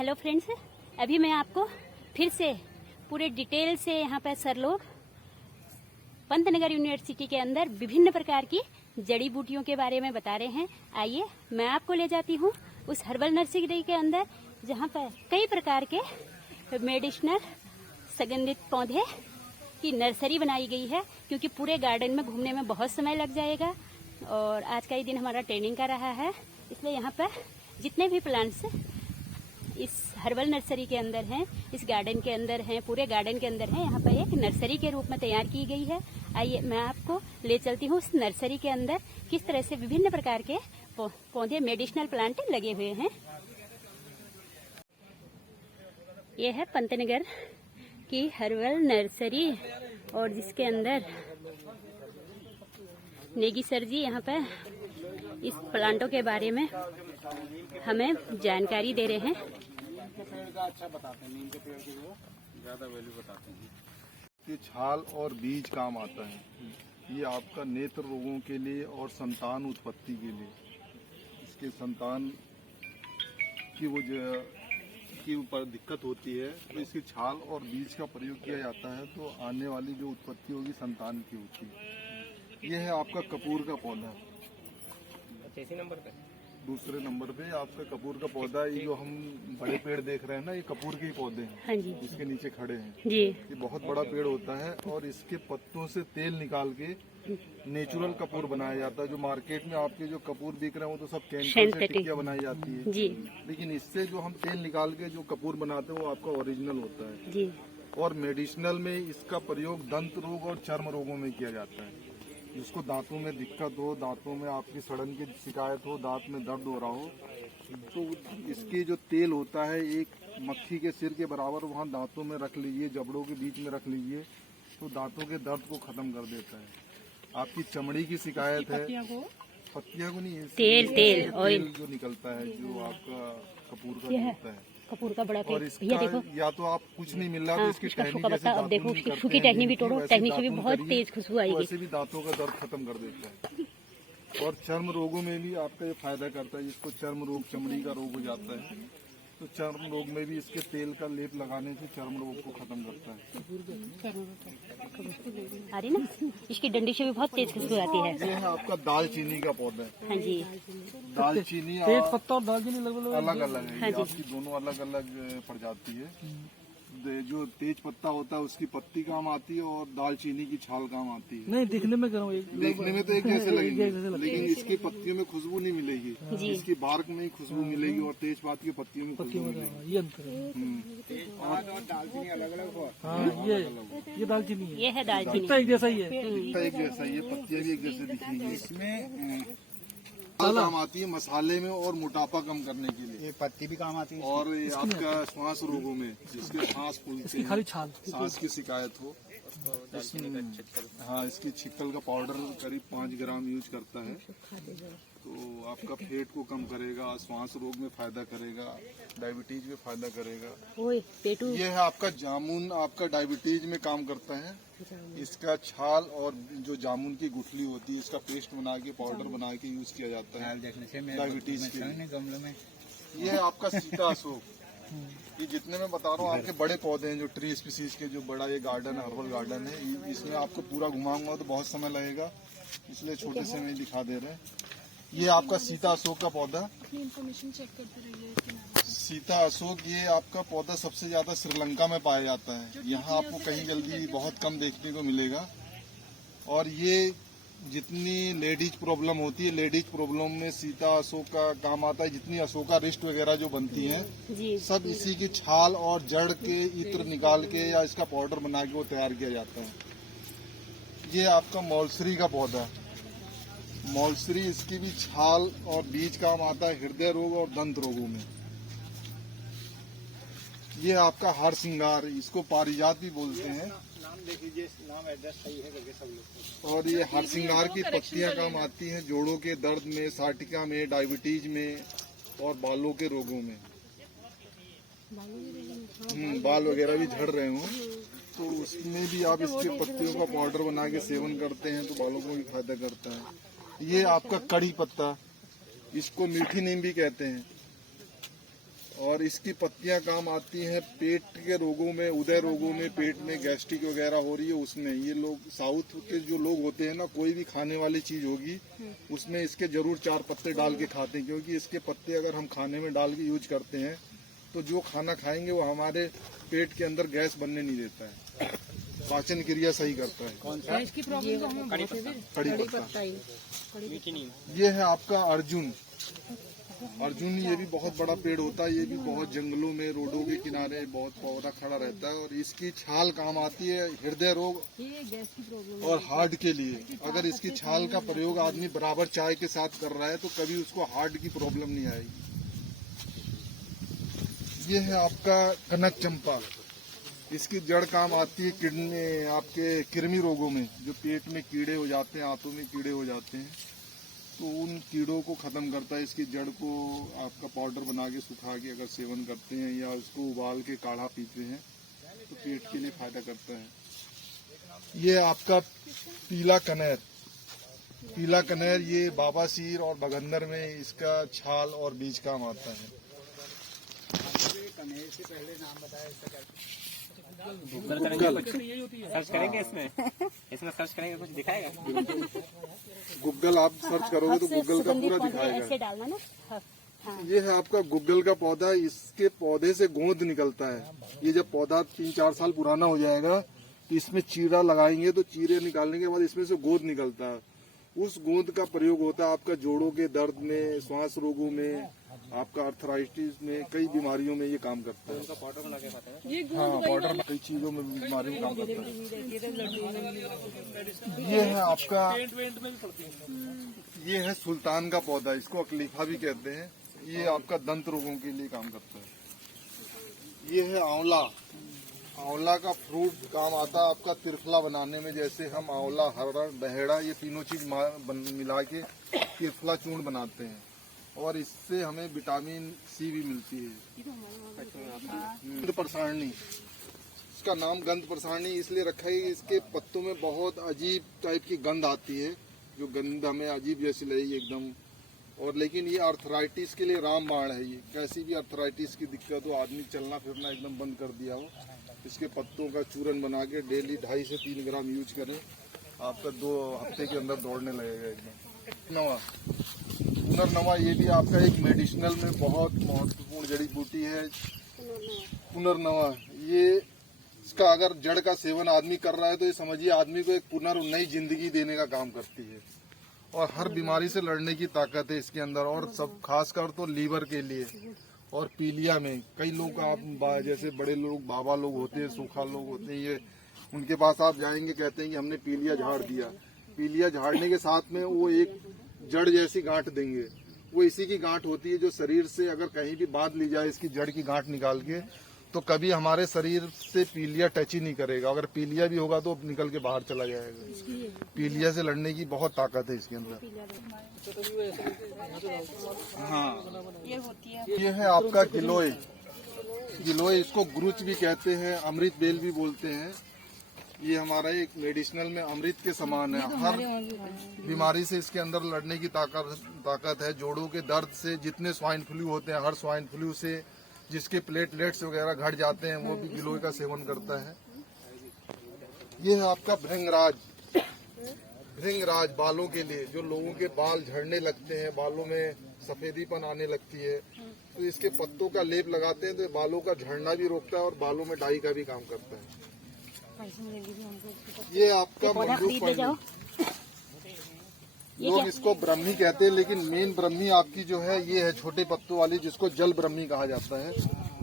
Hello friends, अभी मैं आपको फिर से पूरे डिटेल से यहाँ पर सर लोग पंतनगर यूनिवर्सिटी के अंदर विभिन्न प्रकार की जड़ी बूटियों के बारे में बता रहे हैं। आइए मैं आपको ले जाती हूँ उस हर्बल नर्सरी के अंदर, जहाँ पर कई प्रकार के मेडिसिनल सुगंधित पौधे की नर्सरी बनाई गई है। क्योंकि पूरे गार्डन में घूमने में बहुत समय लग जाएगा और आज का ही दिन हमारा ट्रेनिंग का रहा है, इसलिए यहाँ पर जितने भी प्लांट्स इस हर्बल नर्सरी के अंदर हैं, इस गार्डन के अंदर हैं, पूरे गार्डन के अंदर हैं, यहाँ पर एक नर्सरी के रूप में तैयार की गई है। आइए मैं आपको ले चलती हूँ उस नर्सरी के अंदर, किस तरह से विभिन्न प्रकार के पौधे मेडिसिनल प्लांट लगे हुए हैं। ये है पंतनगर की हर्बल नर्सरी और जिसके अंदर नेगी सर जी यहाँ पर इस प्लांटों के बारे में हमें जानकारी दे रहे हैं। पेड़ का अच्छा बताते हैं, नीम के पेड़ की वो ज्यादा वैल्यू बताते हैं। ये छाल और बीज काम आता है। ये आपका नेत्र रोगों के लिए और संतान उत्पत्ति के लिए, इसके संतान की वो की ऊपर दिक्कत होती है तो इसकी छाल और बीज का प्रयोग किया जाता है, तो आने वाली जो उत्पत्ति होगी संतान की होती है। ये है आपका कपूर का पौधा। इसी नंबर पे दूसरे नंबर पे आपका कपूर का पौधा। ये जो हम बड़े पेड़ देख रहे हैं ना, ये कपूर के ही पौधे हैं। हाँ जी, इसके नीचे खड़े हैं जी। ये बहुत बड़ा पेड़ होता है और इसके पत्तों से तेल निकाल के नेचुरल कपूर बनाया जाता है। जो मार्केट में आपके जो कपूर बिक रहे हैं वो तो सब केमिकल से टिक्कियां बनाई जाती है जी। लेकिन इससे जो हम तेल निकाल के जो कपूर बनाते हैं वो आपका ओरिजिनल होता है जी। और मेडिसिनल में इसका प्रयोग दंत रोग और चर्म रोगों में किया जाता है। जिसको दांतों में दिक्कत हो, दांतों में आपकी सड़न की शिकायत हो, दांत में दर्द हो रहा हो, तो इसके जो तेल होता है एक मक्खी के सिर के बराबर वहाँ दांतों में रख लीजिए, जबड़ों के बीच में रख लीजिए, तो दांतों के दर्द को खत्म कर देता है। आपकी चमड़ी की शिकायत है, पत्तियां को नहीं, तेल जो निकलता है जो आपका कपूर का होता है, कपूर का बड़ा और भैया देखो, या तो आप कुछ नहीं मिल रहा तो इसकी टहनी जैसे अब देखो उसकी सूखी टहनी भी तोड़ो, टहनी से भी बहुत तेज खुशबू आएगी। वैसे भी दांतों का दर्द खत्म कर देता है। और चर्म रोगों में भी आपका ये फायदा करता है। जिसको चर्म रोग, चमड़ी का रोग हो जाता है, तो चर्म रोग में भी इसके तेल का लेप लगाने से चर्म रोग को खत्म करता है। आ रही ना, इसकी डंडी से भी बहुत तेज खुशबू आती है। ये है आपका दालचीनी का पौधा है। हाँ जी, दालचीनी तेज पत्ता और दालचीनी अलग अलग है। हाँ ये जी। आपकी दोनों अलग अलग प्रजाति है। जो तेज पत्ता होता है उसकी पत्ती काम आती है और दालचीनी की छाल काम आती है। नहीं, दिखने में करो, देखने में तो एक जैसे लगेंगे लेकिन इसकी पत्तियों में खुशबू नहीं मिलेगी। इसकी बार्क में ही खुशबू मिलेगी और तेजपात की पत्तियों में खुशबू मिलेगी। ये अंतर है। और दालचीनी अलग अलग हो। हाँ, ये दालचीनी है, ये है दालचीनी। दिखता एक जैसा ही है। दिखता एक जैसा, ये पत्तियां भी एक जैसे दिखेंगी। इसमें काम आती है मसाले में और मोटापा कम करने के लिए। ये पत्ती भी काम आती है और ये आपका श्वास रोगों में, जिसके सांस फूलते हैं, खाली छाल, सांस की शिकायत हो, हाँ, इसकी छिक्कल का पाउडर करीब 5 ग्राम यूज करता है, तो आपका पेट को कम करेगा, श्वास रोग में फायदा करेगा, डायबिटीज में फायदा करेगा। ओए पेटू, ये है आपका जामुन, आपका डायबिटीज में काम करता है। इसका छाल और जो जामुन की गुठली होती है, इसका पेस्ट बना के, पाउडर बना के यूज किया जाता है डायबिटीज के लिए। गमलों में ये है आपका सीता अशोक। ये जितने मैं बता रहा हूँ आपके बड़े पौधे हैं, जो ट्री स्पीसीज के, जो बड़ा ये गार्डन है, हर्बल गार्डन है, इसमें आपको पूरा घुमाऊंगा तो बहुत समय लगेगा, इसलिए छोटे से में दिखा दे रहे हैं। ये आपका सीता अशोक का पौधा। अपनी इन्फॉर्मेशन चेक करते रहिए इसके नाम से। सीता अशोक, ये आपका पौधा सबसे ज्यादा श्रीलंका में पाया जाता है। यहाँ आपको कहीं जल्दी बहुत कम देखने को मिलेगा। और ये जितनी लेडीज प्रॉब्लम होती है, लेडीज प्रॉब्लम में सीता अशोक का काम आता है। जितनी अशोका रिस्ट वगैरह जो बनती हैं, सब इसी की छाल और जड़ के इत्र निकाल के या इसका पाउडर बना के वो तैयार किया जाता है। ये आपका मौलसरी का पौधा है। मौलसरी, इसकी भी छाल और बीज काम आता है हृदय रोग और दंत रोगों में। ये आपका हर श्रृंगार, इसको पारिजात भी बोलते हैं। नाम देख लीजिए, नाम एड्रेस सही है करके सब लोग। और ये हर श्रृंगार की पत्तियां काम आती हैं जोड़ों के दर्द में, साटिका में, डायबिटीज में और बालों के रोगों में। बाल वगैरह भी झड़ रहे हों तो उसमें भी आप इसके पत्तियों का पाउडर बना के सेवन करते हैं तो बालों को भी फायदा करता है। ये आपका कड़ी पत्ता, इसको मीठी नीम भी कहते हैं। और इसकी पत्तियां काम आती हैं पेट के रोगों में, उदय रोगों में, पेट में गैस्ट्रिक वगैरह हो रही है उसमें। ये लोग साउथ के जो लोग होते हैं ना, कोई भी खाने वाली चीज होगी उसमें इसके जरूर 4 पत्ते डाल के खाते हैं, क्योंकि इसके पत्ते अगर हम खाने में डाल के यूज करते हैं तो जो खाना खाएंगे वो हमारे पेट के अंदर गैस बनने नहीं देता है, पाचन क्रिया सही करता है। कौन सा? कड़ी पत्ता। ये है आपका अर्जुन। अर्जुन ये भी बहुत बड़ा पेड़ होता है, ये भी बहुत जंगलों में, रोडों के किनारे बहुत पौधा खड़ा रहता है और इसकी छाल काम आती है हृदय रोग और हार्ट के लिए। अगर इसकी छाल का प्रयोग आदमी बराबर चाय के साथ कर रहा है तो कभी उसको हार्ट की प्रॉब्लम नहीं आएगी। ये है आपका कनक चंपा। इसकी जड़ काम आती है किडनी, आपके कृमि रोगों में, जो पेट में कीड़े हो जाते हैं, आंतों में कीड़े हो जाते हैं, तो उन कीड़ों को खत्म करता है। इसकी जड़ को आपका पाउडर बना के सुखा के अगर सेवन करते हैं या उसको उबाल के काढ़ा पीते हैं तो पेट के लिए फायदा करता है। ये आपका पीला कनेर। पीला कनेर ये बाबासीर और भगंदर में इसका छाल और बीज काम आता है। कनेर से पहले नाम बताया इसका क्या? सर्च करेंगे इसमें सर्च करेंगे कुछ दिखाएगा। गूगल आप सर्च करोगे तो गूगल का पूरा ऐसे दिखाएगा। डालना ना। हाँ। ये है आपका गूगल का पौधा। इसके पौधे से गोंद निकलता है। ये जब पौधा 3-4 साल पुराना हो जाएगा तो इसमें चीरा लगाएंगे तो चीरे निकालने के बाद इसमें से गोंद निकलता है। उस गोंद का प्रयोग होता है आपका जोड़ों के दर्द में, श्वास रोगों में, आपका अर्थराइटिस में, कई बीमारियों में ये काम करता है। पाउडर बना के खाता है। हाँ, पाउडर कई चीजों में बीमारी में काम करता है। ये है आपका, ये है सुल्तान का पौधा, इसको अकलीफा भी कहते हैं। ये आपका दंत रोगों के लिए काम करता है। ये है आंवला। आंवला का फ्रूट काम आता है आपका त्रिफला बनाने में। जैसे हम आंवला, हरा, बहेड़ा, ये तीनों चीज मिला के त्रिफला चूर्ण बनाते हैं और इससे हमें विटामिन सी भी मिलती है। गंध प्रसारणी, इसका नाम गंध प्रसारणी इसलिए रखा है कि इसके पत्तों में बहुत अजीब टाइप की गंध आती है, जो गंध हमें अजीब जैसी लगी एकदम। और लेकिन ये अर्थराइटिस के लिए रामबाण है। ये कैसी भी अर्थराइटिस की दिक्कत हो, आदमी चलना फिरना एकदम बंद कर दिया हो, इसके पत्तों का चूरन बना के डेली 2.5 से 3 ग्राम यूज करें, आपका 2 हफ्ते के अंदर दौड़ने लगेगा एकदम। नवा, पुनर्नवा, ये भी आपका एक मेडिसिनल में बहुत महत्वपूर्ण जड़ी बूटी है। पुनर्नवा, ये इसका अगर जड़ का सेवन आदमी कर रहा है तो ये समझिए आदमी को एक नई जिंदगी देने का काम करती है और हर बीमारी से लड़ने की ताकत है इसके अंदर। और सब खासकर तो लीवर के लिए और पीलिया में कई लोग, आप जैसे बड़े लोग, बाबा लोग होते हैं, सूखा लोग होते हैं, ये उनके पास आप जाएंगे, कहते हैं कि हमने पीलिया झाड़ दिया। पीलिया झाड़ने के साथ में वो एक जड़ जैसी गांठ देंगे। वो इसी की गांठ होती है जो शरीर से अगर कहीं भी बांध ली जाए इसकी जड़ की गांठ निकाल के, तो कभी हमारे शरीर से पीलिया टच ही नहीं करेगा। अगर पीलिया भी होगा तो निकल के बाहर चला जाएगा। पीलिया से लड़ने की बहुत ताकत है इसके अंदर। हाँ, ये है आपका गिलोय। गिलोय, इसको गुरुच भी कहते हैं, अमृत बेल भी बोलते हैं। ये हमारा एक मेडिसिनल में अमृत के समान है। हर बीमारी से इसके अंदर लड़ने की ताकत है। जोड़ों के दर्द से, जितने स्वाइन फ्लू होते हैं, हर स्वाइन फ्लू से जिसके प्लेटलेट्स वगैरह घट जाते हैं, वो भी गिलोय का सेवन करता है। ये है आपका भृंगराज। भृंगराज बालों के लिए, जो लोगों के बाल झड़ने लगते हैं, बालों में सफेदीपन आने लगती है, तो इसके पत्तों का लेप लगाते हैं तो बालों का झड़ना भी रोकता है और बालों में डाई का भी काम करता है। ये आपका मंडूक पंडी, लोग इसको ब्रह्मी कहते हैं, लेकिन मेन ब्रह्मी आपकी जो है ये है छोटे पत्तों वाली, जिसको जल ब्रह्मी कहा जाता है,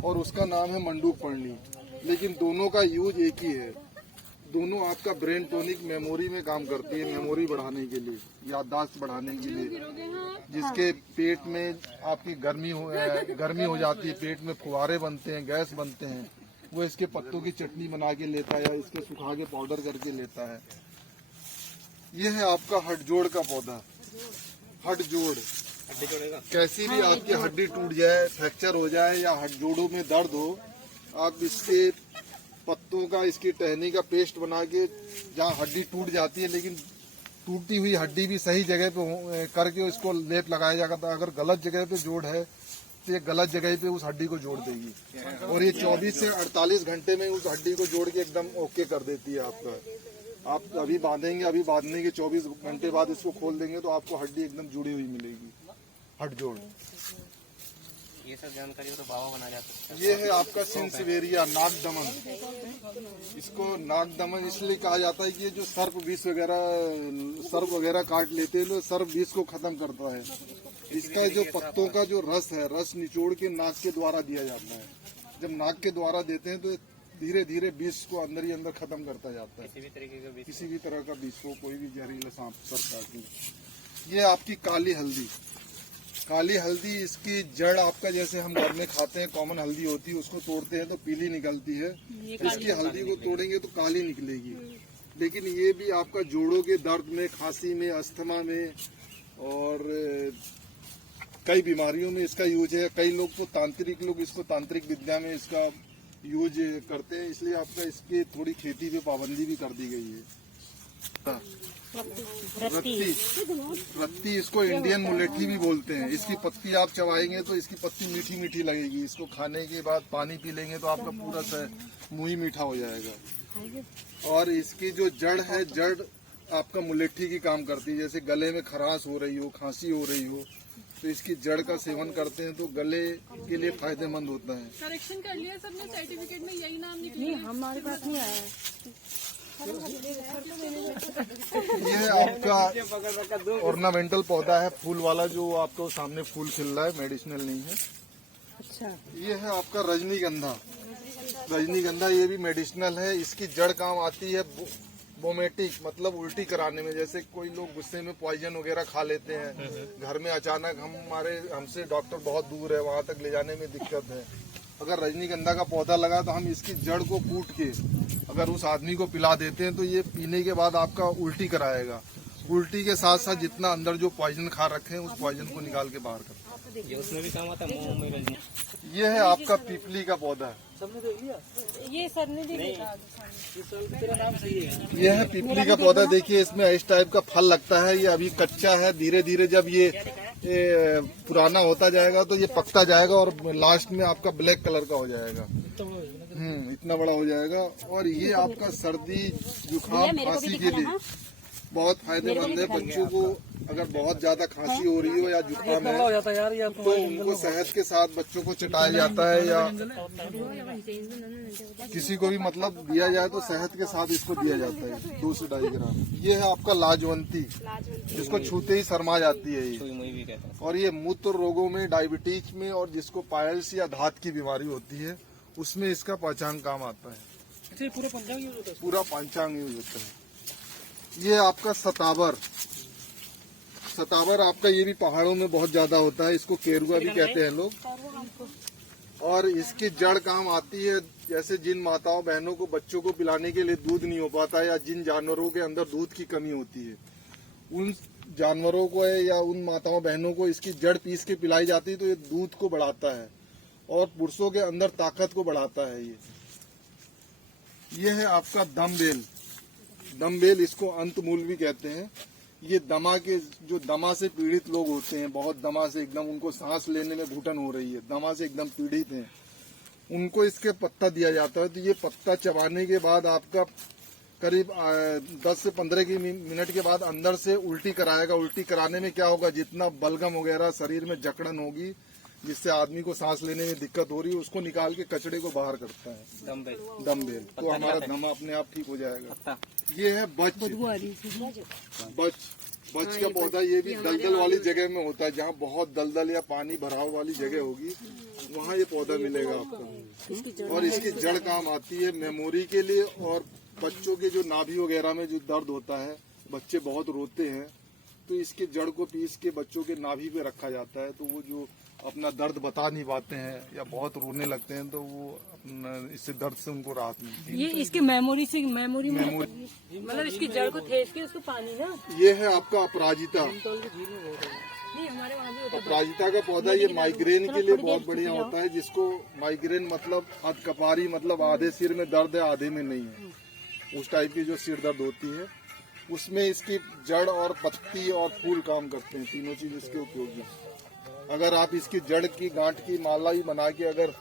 और उसका नाम है मंडूक पंडी। लेकिन दोनों का यूज एक ही है। दोनों आपका ब्रेन टोनिक, मेमोरी में काम करती है, मेमोरी बढ़ाने के लिए, याददाश्त बढ़ाने के लिए। जिसके पेट में आपकी गर्मी हो जाती है, पेट में फुहारे बनते हैं, गैस बनते हैं, वो इसके पत्तों की चटनी बना के लेता है या इसके सुखा के पाउडर करके लेता है। ये है आपका हड्डजोड़ का पौधा। हड्डजोड़, कैसी भी आपकी हड्डी टूट जाए, फ्रैक्चर हो जाए या हड्डजोड़ों में दर्द हो, आप इसके पत्तों का, इसकी टहनी का पेस्ट बना के, जहाँ हड्डी टूट जाती है लेकिन टूटी हुई हड्डी भी सही जगह पे करके इसको लेप लगाया जाता है। अगर गलत जगह पे जोड़ है ये गलत जगह पे उस हड्डी को जोड़ देगी और ये 24 से 48 घंटे में उस हड्डी को जोड़ के एकदम ओके कर देती है आपका। आप अभी बांधेंगे, अभी बांधने के 24 घंटे बाद इसको खोल देंगे तो आपको हड्डी एकदम जुड़ी हुई मिलेगी, हड जोड़। ये सब जानकारी हो तो बाबा बना जा सकता है। ये है आपका सिंसिवेरिया, नाग दमन। इसको नाग दमन इसलिए कहा जाता है कि ये जो सर्प विष वगैरह काट लेते हैं तो सर्प विष को खत्म करता है। इसका जो पत्तों का जो रस है, रस निचोड़ के नाक के द्वारा दिया जाता है। जब नाक के द्वारा देते हैं तो धीरे धीरे विष को अंदर ही अंदर खत्म करता जाता है, किसी भी तरीके का किसी भी तरह का विष को, कोई भी जहरीला सांप सर्प। ये आपकी काली हल्दी। काली हल्दी, इसकी जड़ आपका जैसे हम घर में खाते हैं कॉमन हल्दी होती है, उसको तोड़ते हैं तो पीली निकलती है। इसकी हल्दी को तोड़ेंगे तो काली निकलेगी। लेकिन ये भी आपका जोड़ों के दर्द में, खांसी में, अस्थमा में और कई बीमारियों में इसका यूज है। कई लोग को तांत्रिक लोग इसको तांत्रिक विद्या में इसका यूज करते हैं, इसलिए आपका इसकी थोड़ी खेती पे पाबंदी भी कर दी गई है। रत्ती, इसको इंडियन मुलेठी भी बोलते हैं। इसकी पत्ती आप चबाएंगे तो इसकी पत्ती मीठी मीठी लगेगी। इसको खाने के बाद पानी पी लेंगे तो आपका पूरा मुंह ही मीठा हो जाएगा। और इसकी जो जड़ है, जड़ आपका मुलेठी की काम करती है। जैसे गले में खराश हो रही हो, खांसी हो रही हो तो इसकी जड़ का सेवन करते हैं तो गले के लिए फायदेमंद होता है। करेक्शन कर लिया सबने, सर्टिफिकेट में यही नाम निकले। हमारे पास नहीं आया है। ये आपका ऑर्नामेंटल पौधा है, फूल वाला, जो आपको सामने फूल खिल रहा है, मेडिसिनल नहीं है। अच्छा, ये है आपका रजनीगंधा। रजनीगंधा ये भी मेडिसिनल है। इसकी जड़ काम आती है वोमेटिक, मतलब उल्टी कराने में। जैसे कोई लोग गुस्से में पॉइजन वगैरह खा लेते हैं, घर में अचानक हमसे डॉक्टर बहुत दूर है, वहां तक ले जाने में दिक्कत है। अगर रजनीगंधा का पौधा लगा तो हम इसकी जड़ को कूट के अगर उस आदमी को पिला देते हैं तो ये पीने के बाद आपका उल्टी कराएगा। उल्टी के साथ साथ जितना अंदर जो पॉइजन खा रखे हैं उस पॉइजन को निकाल के बाहर करता ये उसमें भी काम आता है, मुंह में रजनी। है। ये है आपका पीपली का पौधा। सबने देख लिया? ये सर ने देखा। तेरा नाम सही है। ये है पीपली का पौधा। देखिए इसमें इस टाइप का फल लगता है। ये अभी कच्चा है, धीरे धीरे जब ये पुराना होता जाएगा तो ये पकता जाएगा और लास्ट में आपका ब्लैक कलर का हो जाएगा। इतना बड़ा हो जाएगा। और ये आपका सर्दी, जुकाम, खांसी के लिए बहुत फायदेमंद है। बच्चों को अगर बहुत ज्यादा खांसी हो रही हो या जुकाम है हो जाता है यार, ये तो उनको शहद के साथ बच्चों को चटाया जाता है या किसी को भी मतलब दिया जाए तो शहद के साथ इसको दिया जाता है 2 से 2.5 ग्राम। ये है आपका लाजवंती, जिसको छूते ही शर्मा जाती है ये। मुंह भी कहता है। और ये मूत्र रोगों में, डायबिटीज में और जिसको पायल्स या धात की बीमारी होती है उसमें इसका पहचान काम आता है। पूरा पंचांग यूज होता है। पूरा पंचांग यूज होता है। ये आपका सतावर। सतावर आपका ये भी पहाड़ों में बहुत ज्यादा होता है। इसको केरुआ भी कहते हैं लोग। और इसकी जड़ काम आती है, जैसे जिन माताओं बहनों को बच्चों को पिलाने के लिए दूध नहीं हो पाता है या जिन जानवरों के अंदर दूध की कमी होती है, उन जानवरों को या उन माताओं बहनों को इसकी जड़ पीस के पिलाई जाती है तो ये दूध को बढ़ाता है और पुरुषों के अंदर ताकत को बढ़ाता है। ये है आपका दमबेल। दमबेल, इसको अंतमूल भी कहते हैं। ये दमा से पीड़ित लोग होते हैं, बहुत दमा से एकदम उनको सांस लेने में घुटन हो रही है, दमा से एकदम पीड़ित हैं, उनको इसके पत्ता दिया जाता है। तो ये पत्ता चबाने के बाद आपका करीब 10 से 15 मिनट के बाद अंदर से उल्टी कराएगा। उल्टी कराने में क्या होगा, जितना बलगम वगैरह शरीर में जकड़न होगी जिससे आदमी को सांस लेने में दिक्कत हो रही है, उसको निकाल के कचड़े को बाहर करता है दमबेल। तो हमारा दमा अपने आप ठीक हो जाएगा। ये है बच का पौधा। ये भी दलदल वाली जगह में होता है, जहाँ बहुत दलदल या पानी भराव वाली जगह होगी वहाँ ये पौधा मिलेगा आपको। और इसकी जड़ काम आती है मेमोरी के लिए। और बच्चों के जो नाभि वगैरह में जो दर्द होता है, बच्चे बहुत रोते हैं, तो इसके जड़ को पीस के बच्चों के नाभि पे रखा जाता है। तो वो जो अपना दर्द बता नहीं पाते हैं या बहुत रोने लगते हैं तो वो इससे दर्द से उनको राहत मिलती है। ये इसकी मेमोरी मतलब इसकी जड़ को ठेस के उसको पानी ना। ये है आपका अपराजिता। नहीं, हमारे वहाँ भी होता है। अपराजिता का पौधा ये माइग्रेन के लिए बहुत बढ़िया होता है। जिसको माइग्रेन मतलब अधकपारी, मतलब आधे सिर में दर्द है आधे में नहीं है, उस टाइप की जो सिर दर्द होती है, उसमें इसकी जड़ और पत्ती और फूल काम करते हैं। तीनों चीज इसके उपयोगी। अगर आप इसकी जड़ की गांठ की माला भी बना के अगर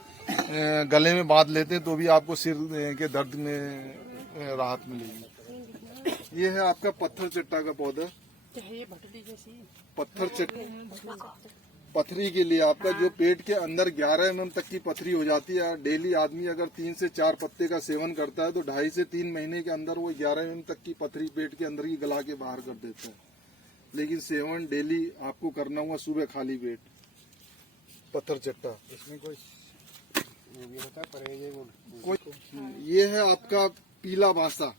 गले में बांध लेते हैं तो भी आपको सिर के दर्द में राहत मिलेगी। ये है आपका पत्थर चट्टा का पौधा। पथरी के लिए आपका जो पेट के अंदर 11 mm तक की पथरी हो जाती है, डेली आदमी अगर 3 से 4 पत्ते का सेवन करता है तो 2.5 से 3 महीने के अंदर वो 11 mm तक की पथरी पेट के अंदर की गला के बाहर कर देता है। लेकिन सेवन डेली आपको करना हुआ सुबह खाली पेट। पत्थर चट्टा इसमें कोई ये भी होता है परहेज कोई। ये है आपका पीला बांसा।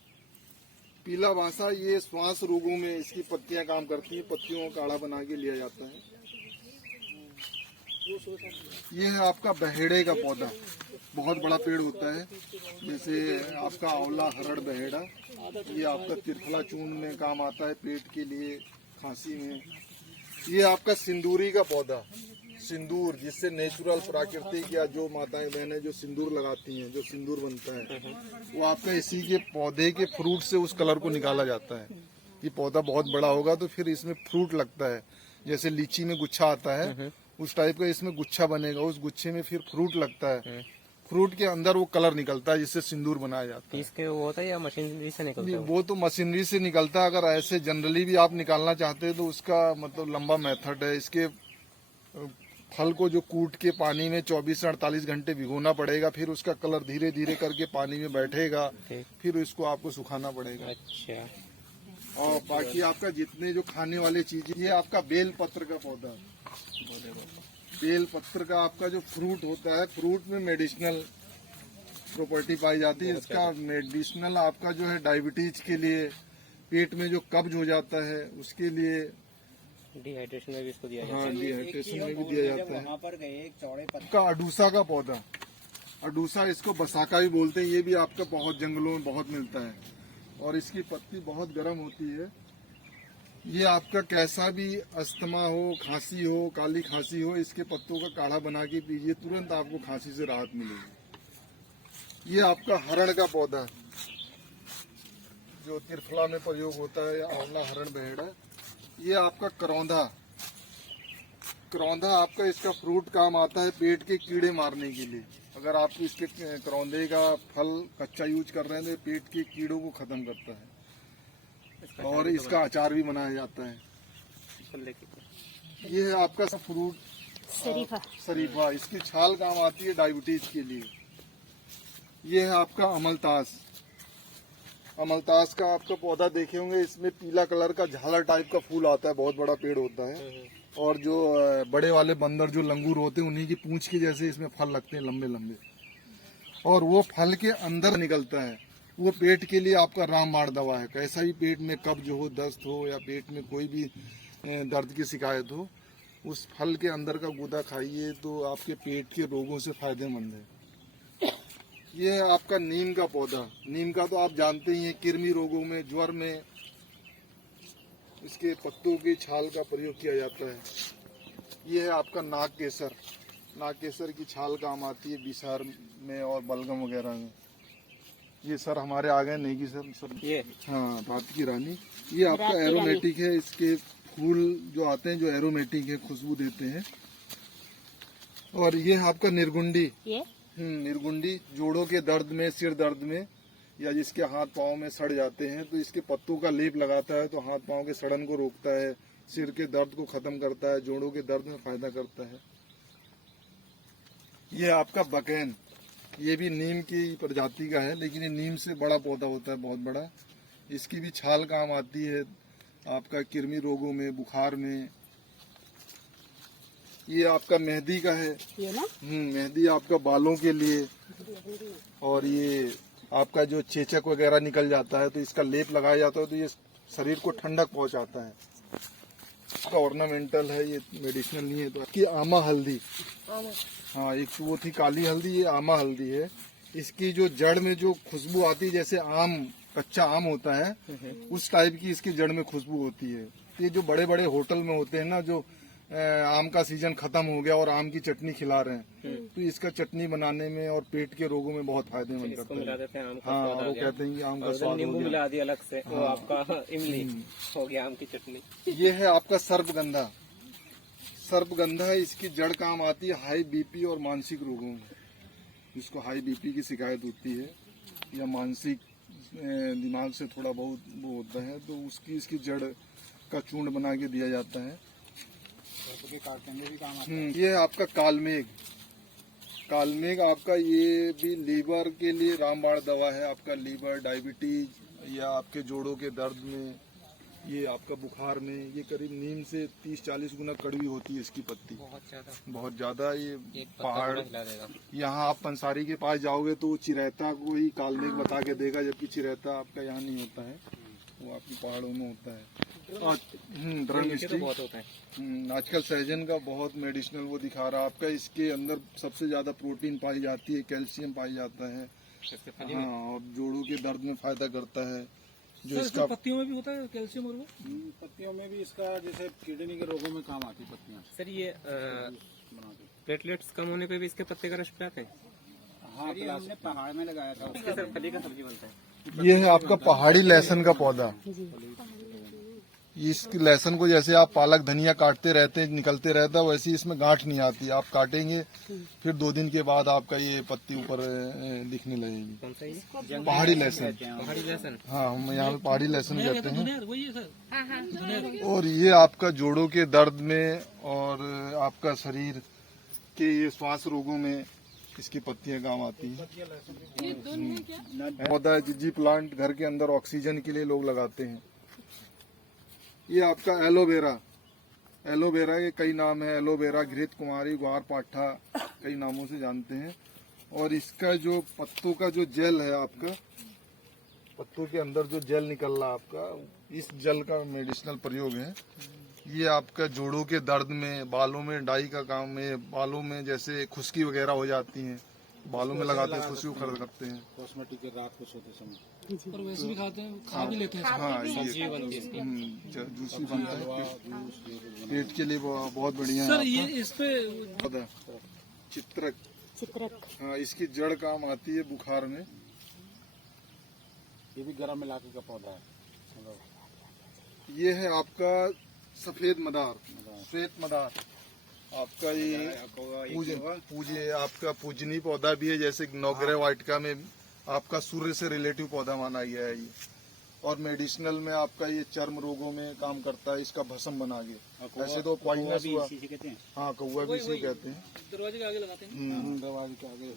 पीला बांसा ये श्वास रोगों में इसकी पत्तियां काम करती हैं, पत्तियों का काढ़ा बना के लिया जाता है। ये है आपका बहेड़े का पौधा, बहुत बड़ा पेड़ होता है, जैसे आपका आंवला हरड़ बहेड़ा। ये आपका त्रिफला चूर्ण में काम आता है, पेट के लिए, खांसी में। ये आपका सिंदूरी का पौधा, सिंदूर जिससे नेचुरल प्राकृतिक या जो माताएं बहनें जो सिंदूर लगाती हैं, जो सिंदूर बनता है वो आपका इसी के पौधे के फ्रूट से उस कलर को निकाला जाता है। ये पौधा बहुत बड़ा होगा तो फिर इसमें फ्रूट लगता है, जैसे लीची में गुच्छा आता है उस टाइप का इसमें गुच्छा बनेगा, उस गुच्छे में फिर फ्रूट लगता है, फ्रूट के अंदर वो कलर निकलता है जिससे सिंदूर बनाया जाता है। इसके वो होता है या मशीनरी से निकलता है? वो तो मशीनरी से निकलता है। अगर ऐसे जनरली भी आप निकालना चाहते हैं तो उसका मतलब लंबा मेथड है। इसके फल को जो कूट के पानी में 24 से 48 घंटे भिगोना पड़ेगा, फिर उसका कलर धीरे धीरे करके पानी में बैठेगा, फिर इसको आपको सुखाना पड़ेगा। अच्छा। और बाकी आपका जितने जो खाने वाले चीजें, ये आपका बेल पत्र का पौधा। बेल पत्र का आपका जो फ्रूट होता है, फ्रूट में मेडिसिनल प्रॉपर्टी पाई जाती है। इसका मेडिसिनल आपका जो है डायबिटीज के लिए, पेट में जो कब्ज हो जाता है उसके लिए, डिहाइड्रेशन में भी इसको दिया जाता हाँ डिहाइड्रेशन में भी दिया जाता है। वहाँ पर गए एक चौड़े पत्ते का अडूसा का पौधा, अडूसा इसको बसाका भी बोलते हैं। ये भी आपका बहुत जंगलों में बहुत मिलता है और इसकी पत्ती बहुत गर्म होती है। ये आपका कैसा भी अस्थमा हो, खांसी हो, काली खांसी हो, इसके पत्तों का काढ़ा बना के पीजिए, तुरंत आपको खांसी से राहत मिलेगी। ये आपका हरण का पौधा जो त्रिफला में प्रयोग होता है, आंवला हरण बहेड़ा। ये आपका करौंधा, करौंधा आपका इसका फ्रूट काम आता है पेट के कीड़े मारने के लिए। अगर आप इसके करौंधे का फल कच्चा यूज कर रहे हैं तो पेट के कीड़ों को खत्म करता है और इसका अचार भी बनाया जाता है। ये है आपका फ्रूट शरीफा। शरीफा, इसकी छाल काम आती है डायबिटीज के लिए। ये है आपका अमलतास। अमलतास का आपका पौधा देखे होंगे, इसमें पीला कलर का झालर टाइप का फूल आता है, बहुत बड़ा पेड़ होता है। और जो बड़े वाले बंदर जो लंगूर होते हैं उन्हीं की पूंछ के जैसे इसमें फल लगते हैं, लंबे लंबे, और वो फल के अंदर निकलता है। वो पेट के लिए आपका रामबाण दवा है। कैसा भी पेट में कब्ज हो, दस्त हो या पेट में कोई भी दर्द की शिकायत हो, उस फल के अंदर का गूदा खाइए तो आपके पेट के रोगों से फायदेमंद है। ये है आपका नीम का पौधा। नीम का तो आप जानते ही हैं, कृमि रोगों में, ज्वर में इसके पत्तों की छाल का प्रयोग किया जाता है। ये है आपका नाग केसर। नाग केसर की छाल काम आती है बिसार में और बलगम वगैरह में। ये सर हमारे आ गए नेगी सर ये हाँ, रात की रानी। ये आपका एरोमेटिक है, इसके फूल जो आते हैं जो एरोमेटिक है, खुशबू देते हैं। और ये है आपका निर्गुंडी। ये निर्गुंडी जोड़ों के दर्द में, सिर दर्द में, या जिसके हाथ पाँव में सड़ जाते हैं तो इसके पत्तों का लेप लगाता है तो हाथ पाँव के सड़न को रोकता है, सिर के दर्द को खत्म करता है, जोड़ों के दर्द में फायदा करता है। ये आपका बकैन, ये भी नीम की प्रजाति का है, लेकिन ये नीम से बड़ा पौधा होता है, बहुत बड़ा। इसकी भी छाल काम आती है आपका कृमि रोगों में, बुखार में। ये आपका मेहंदी का है। ये ना मेहंदी आपका बालों के लिए। और ये आपका जो चेचक वगैरह निकल जाता है तो इसका लेप लगाया जाता है तो ये शरीर को ठंडक पहुंचाता है। इसका ऑर्नामेंटल है, ये मेडिसिनल नहीं है। तो इसकी आमा हल्दी, हाँ, एक तो वो थी काली हल्दी, ये आमा हल्दी है। इसकी जो जड़ में जो खुशबू आती है, जैसे आम, कच्चा आम होता है उस टाइप की इसकी जड़ में खुशबू होती है। ये जो बड़े बड़े होटल में होते हैं ना, जो आम का सीजन खत्म हो गया और आम की चटनी खिला रहे हैं, तो इसका चटनी बनाने में और पेट के रोगों में बहुत फायदेमंद करता है। मिला देते हैं आम का हाँ, स्वाद आ वो गया। कहते हैं कि आम का और स्वाद हो नींबू गया। मिला दिया अलग से, वो आपका इमली हो गया आम की चटनी। ये है आपका सर्पगंधा। सर्पगंधा इसकी जड़ काम आती है हाई बीपी और मानसिक रोगों में। जिसको हाई बीपी की शिकायत होती है या मानसिक दिमाग से थोड़ा बहुत वो होता है, तो उसकी इसकी जड़ का चूर्ण बना के दिया जाता है। ये आपका कालमेघ, कालमेघ आपका ये भी लीवर के लिए रामबाण दवा है। आपका लीवर, डायबिटीज या आपके जोड़ों के दर्द में, ये आपका बुखार में, ये करीब नीम से 30-40 गुना कड़वी होती है इसकी पत्ती, बहुत ज्यादा। ये पहाड़, यहाँ आप पंसारी के पास जाओगे तो चिरैता को ही कालमेघ बता के देगा, जबकि चिरैता आपका यहाँ नहीं होता है, वो आपकी पहाड़ों में होता है। ड्रग मिस्ट्री बहुत होता है। आजकल सहजन का बहुत मेडिसिनल वो दिखा रहा है आपका। इसके अंदर सबसे ज्यादा प्रोटीन पाई जाती है, कैल्शियम पाई जाता है। हाँ, और जोड़ों के दर्द में फायदा करता है। जो इसका पत्तियों में भी होता है कैल्शियम, और वो पत्तियों में भी इसका जैसे किडनी के रोगों में काम आती पत्तियां। सर ये प्लेटलेट्स कम होने पे भी इसके पत्ते का रस पिलाते हैं? हाँ, हमने पहाड़ में लगाया था। इसके सर फली का सब्जी बनता है। ये है आपका पहाड़ी लहसुन का पौधा। इस लहसुन को जैसे आप पालक धनिया काटते रहते हैं, निकलते रहता है, वैसे इसमें गांठ नहीं आती। आप काटेंगे फिर 2 दिन के बाद आपका ये पत्ती ऊपर दिखने लगेगी। कौन सा ये? पहाड़ी लहसुन। पहाड़ी लहसुन। हाँ, हम यहाँ पे पहाड़ी लहसुन कहते हैं। दुनिया वही है सर। और ये आपका जोड़ों के दर्द में और आपका शरीर के ये श्वास रोगों में इसकी पत्तियां काम आती हैं। पौधा है जिजी प्लांट, घर के अंदर ऑक्सीजन के लिए लोग लगाते हैं। ये आपका एलोवेरा, एलोवेरा के कई नाम है, एलोवेरा, घृत कुमारी, ग्वार पाठा, कई नामों से जानते हैं। और इसका जो पत्तों का जो जेल है आपका, पत्तों के अंदर जो जेल निकल रहा आपका, इस जेल का मेडिसिनल प्रयोग है। ये आपका जोड़ों के दर्द में, बालों में डाई का काम है, बालों में जैसे खुश्की वगैरह हो जाती है, बालों में लगाते हैं, खुश्की खर्च करते हैं। कॉस्मेटिक के रात को सोते समय और वैसे भी खाते हैं, खा भी लेते हैं। हाँ, ये जूसी बनता है, पेट के लिए बहुत बढ़िया है। सर ये इस पे पौधा चित्रक, चित्रक। हाँ, इसकी जड़ काम आती है बुखार में। ये भी गर्म इलाके का पौधा है। ये है आपका सफेद मदार, श्वेत मदार। आपका ये पूजे आपका पूजनी पौधा भी है, जैसे नवग्रह वाटिका में आपका सूर्य से रिलेटिव पौधा माना गया है ये। और मेडिसिनल में आपका ये चर्म रोगों में काम करता है, इसका भस्म बना के। ऐसे तो पॉइजनस हुआ, हाँ, कौवा भी इसी कहते हैं। दरवाजे के आगे लगाते हैं। दरवाजे के आगे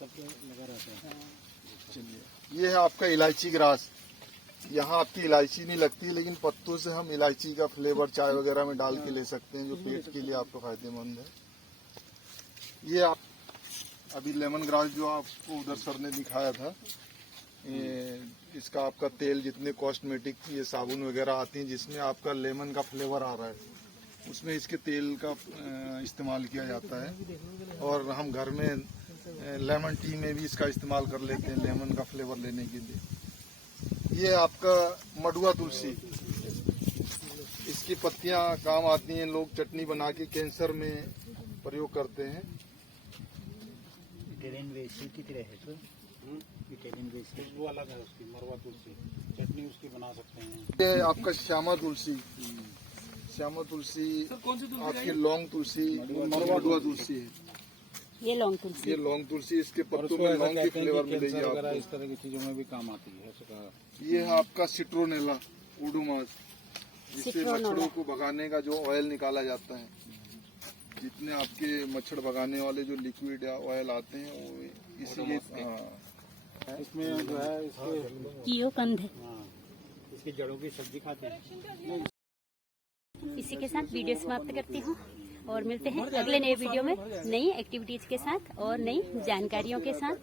सब लगा रहता है। चलिए, ये है आपका इलायची ग्रास। यहाँ आपकी इलायची नहीं लगती, लेकिन पत्तों से हम इलायची का फ्लेवर चाय वगैरह में डाल के ले सकते हैं, जो पेट के लिए आपको फायदेमंद है। ये आप अभी लेमन ग्रास जो आपको उधर सर ने दिखाया था, ये इसका आपका तेल, जितने कॉस्मेटिक ये साबुन वगैरह आती हैं जिसमें आपका लेमन का फ्लेवर आ रहा है, उसमें इसके तेल का इस्तेमाल किया जाता है। और हम घर में लेमन टी में भी इसका इस्तेमाल कर लेते हैं, लेमन का फ्लेवर लेने के लिए। ये आपका मडुआ तुलसी, इसकी पत्तियां काम आती हैं, लोग चटनी बना के कैंसर में प्रयोग करते हैं। खुशबू अलग है उसकी, मरवा तुलसी, चटनी उसकी बना सकते हैं। ये आपका श्यामा तुलसी, श्यामा तुलसी कौन सी तुलसी? आपकी लौंग तुलसी, मडुआ तुलसी है। ये लौंग तुलसी। ये लौंग तुलसी, इसके पत्तों में लौंग की फ्लेवर मिलेगी आपको। इस तरह की चीजों में भी काम आती है, ऐसा कहा। ये है आपका सिट्रोनेला ओडोमास, जिससे मच्छरों को भगाने का जो ऑयल निकाला जाता है। जितने आपके मच्छर भगाने वाले जो लिक्विड या ऑयल आते हैं वो इसी के इसमें जो है इसके कीओ कंध। इसकी जड़ों की सब्जी खाते हैं। इसी के साथ वीडियो समाप्त करती हूँ और मिलते हैं अगले नए वीडियो में नई एक्टिविटीज के साथ और नई जानकारियों के साथ।